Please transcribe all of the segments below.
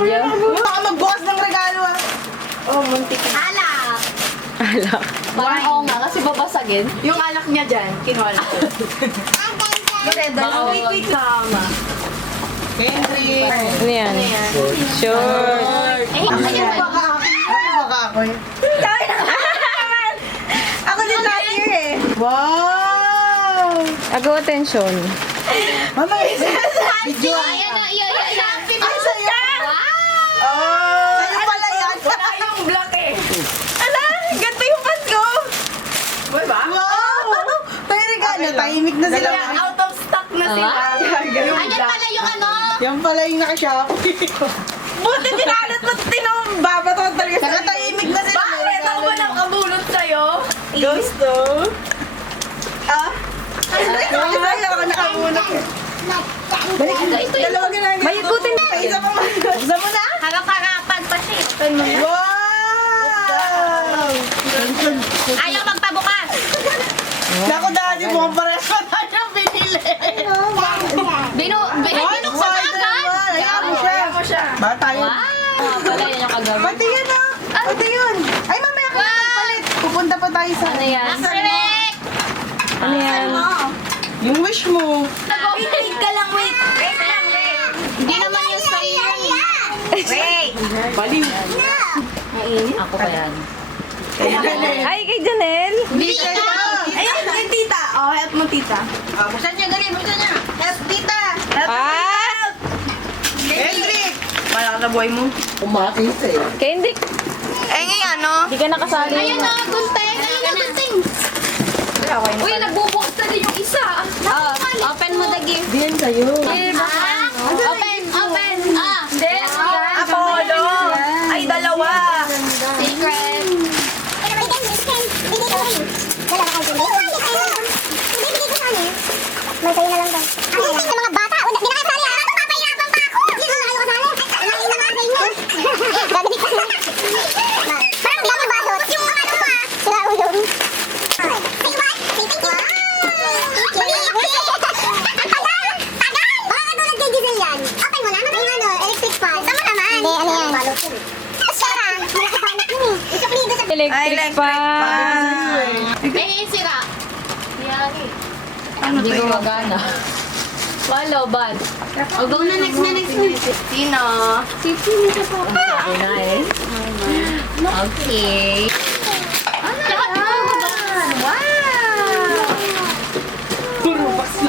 video. Baka magbukas ng regalo ah. Oh, muntik. Alak! Alak. Parang oo nga, kasi babasagin. Yung alak niya dyan, kinuha na ko. Wait. Tama. Kendrick. Ano yan? Short. Baka ako eh. Ako din last year eh. Wow! Agaw attention. Mama, isa sa video. Ayan na, iyan. Ay, saya! Wow! Oh! Sa'yo pala yan. Wala yung black eh. Ala, ganito yung Pasko. Diba? Wow! May regalo. Tahimik na sila. Out of stock na sila. Ayan pala yung ano. Yan pala yung naka-shopee. Buti dinalat mo tinong to talaga sa Nakatahimik na sila. Bakit? Ako ba nakabulot sa'yo? Gusto? Ah? Ay, ako nakamunok. Balik mo. Dalawa ginagawa. May ikutin pa. Isa pa man. Buksan mo na. Harap-harapan pa siya. Open mo na. Wow! Ayaw magpabukas. Naku, dati mo parehas pa tayo binili. Binuksan na agad. Hayaan mo siya. Bata yun. Wow! Pala yan yung kagabi. Pati yun ah. Pati yun. Ay, mamaya ka na magpalit. Pupunta pa tayo sa... Ano yan? Correct! Ano yan? Yung wish mo. Wait ka lang, wait. Wait lang, wait. Hindi naman yung sa'yo yun. Wait. Baliw. Ako pa yan. Ay, kay Janelle. Dito. Ayun, kay tita. Oh, help mo tita. Buksan niya, dali. Buksan niya. Help tita. Ah! Kendrick. Malaki na buhay mo. Kendrick, Eh, ngayon, no? di ka nakasali. Ayun na, gunting. Ayun na, gunting. Uy, nagbubukas na din yung isa. Open mo the gift. Diyan kayo. Open. Hindi, Apollo. Ay, dalawa. Secret. Masaya na lang daw. Ay, sa mga bata. Di na kayo sali. Ano, papahirapan pa ako. Hindi na kayo kasali. Kumain na nga sa inyo. Gagawin ka na. Parang bilang yung balot. Yung ano mo ah. Sira ulo. Say what? Say thank you. Ang tagal. Tagal. Baka katulad kay Giselle yan. Open mo na. Ano yung ano? Electric fan. Tama naman. Hindi, ano yan? Balot yun. Sara. Malaki panik yun eh. Isuplido sa... electric fan. Eh, sira. Yari. Hindi gumagana. Wala, bad. O, go na next. Sino? Sabi na eh. Okay.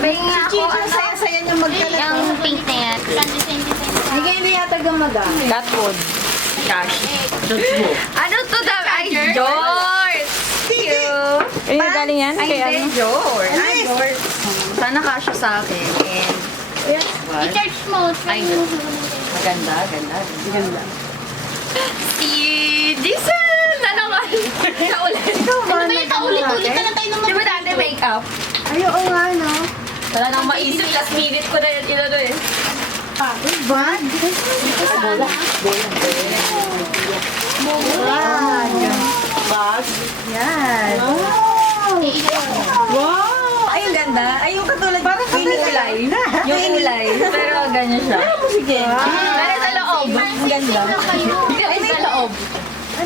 Bing ako, Saya-saya niya magkalat. Yung pink na yan. Hindi kayo niyata gamaga. Catwood. Cash. Ano to daw? Ay, George! Cute! Ay, galing yan? Kay ano? George. Ay, George. Sana kasya sa akin. And, I-charge mo. Ay, maganda, ganda. Si Giselle na naman. Naulit. Ano ba yung paulit-ulit na lang tayo naman? Di ba dati makeup? Ay, oo nga, no? Wala nang maisip. Last minute ko na yan inano eh. Ay, bag. Bag. Yan. Wow! Ay, ang ganda. Ay, yung katulad. Parang yung kulay. Yung kulay. Pero ganyan siya. Sige. Pero sa loob. Ang ganda. Ay, sa loob.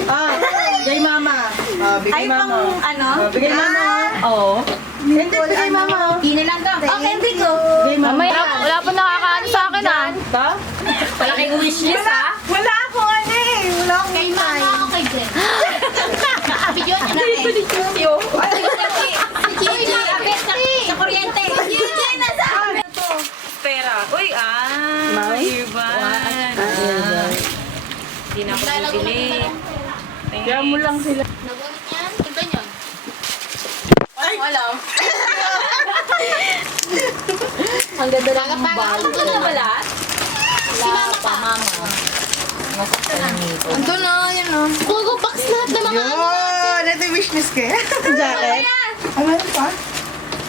Ah, kay mama. Ah, bigay mama. ano? Ah, bigay mama. Oo. Hindi, bigay mama. Hindi lang to. Okay, Enrico. Bigay mama. Mamaya, wala pa nakakaano sa akin ah. Ta? Wala kayong wishlist ah. Wala akong ano eh. Wala akong Kay mama o kay Jen? Video niya na eh. Si Gigi. Sa kuryente. Si Gigi na sa amin. Pera. Uy, Ivan. Hindi na ako bibili. Kaya mo lang sila. Nagunit yan? Iba yun. Wala. Ang ganda lang ng Parang bag. ako na Wala? Si mama pa. Mama. Masaktan nito. Ando na, yan o. Gogo box lahat na mga ano. Yun! Ito yung wishlist ko. Jacket. Ay, meron pa?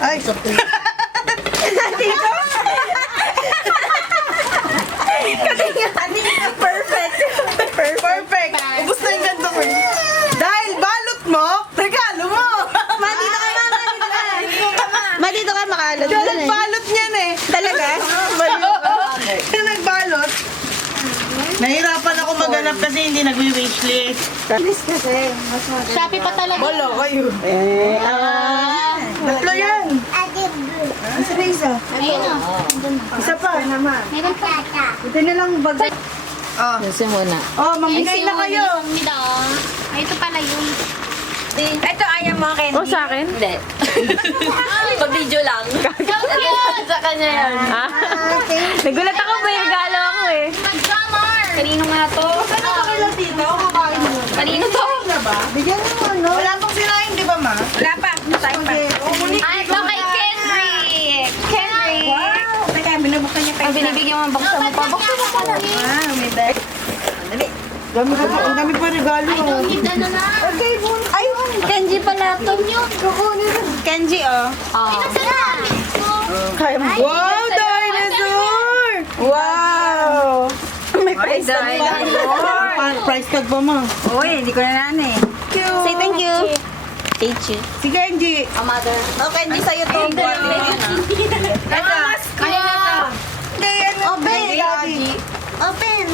Ay. Dito? Perfect. Perfect. Ubus na yung ganito ko. Dahil balot mo, regalo mo. Dito ka, mama. Dito ka, makalot. Siya nagbalot niyan eh. Talaga? Yung nagbalot. Nahirapan ako maghanap kasi hindi nagwi-wishlist. Shopee pa talaga. Wala kayo. Tatlo yan. Isa na isa. Ayun o. Isa pa. Meron pa. Ito na lang bag. Kasi muna. Oh, mamigay na kayo. Ay, ito pala yun. Ito, ayaw mo akin. O, sa akin? Hindi. Pa-video lang. Sa kanya yan. Ah? Nagulat ako, may regalo ako eh. Mag-drummer! Kanino nga to? Ano ba kayo dito? Kakain mo. Kanino to? Na ba? Bigyan mo ano? Wala pang sinain, di ba ma? Wala pa. Tayo pa. Ay, ito kay Kenrick! Kenrick! Wow! Teka, binubuksan niya Ang binibigyan mo ang buksan mo pa. Buksan mo pa. Wow, may bag. Dami pa, ang dami pa regalo. I don't need ano na. Okay, bun. Ay, Kenji pala to. Kenji, oh. Pinagsan na namin ko. Kaya mo. Wow, dinosaur! Wow! May price tag pa. Price tag pa, ma. Uy, hindi ko na naan eh. Cute. Say thank you. Thank you. Si Kenji. A mother. Oh, Kenji, sa'yo to. Ito. Kanina to. Open. Open.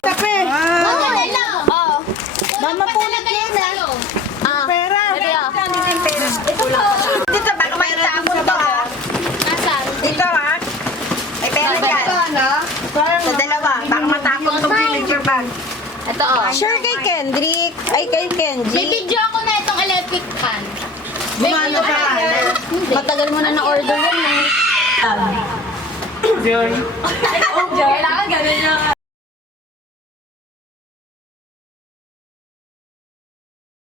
Kape. Ano Wow. na lang? Oo. Mama, punit yun sa'yo. Pera. Ito po. Dito, baka may tapon to ha. Nasaan? Ito ha. May pera dyan. Sa dalawa. Baka matapon itong villager bag. Ito o. Sure kay Kendrick. Ay, kay Kenji. May video ako na itong electric fan. Bumano pa. Matagal mo na na-order yun eh. Joy. Kailangan ganun yung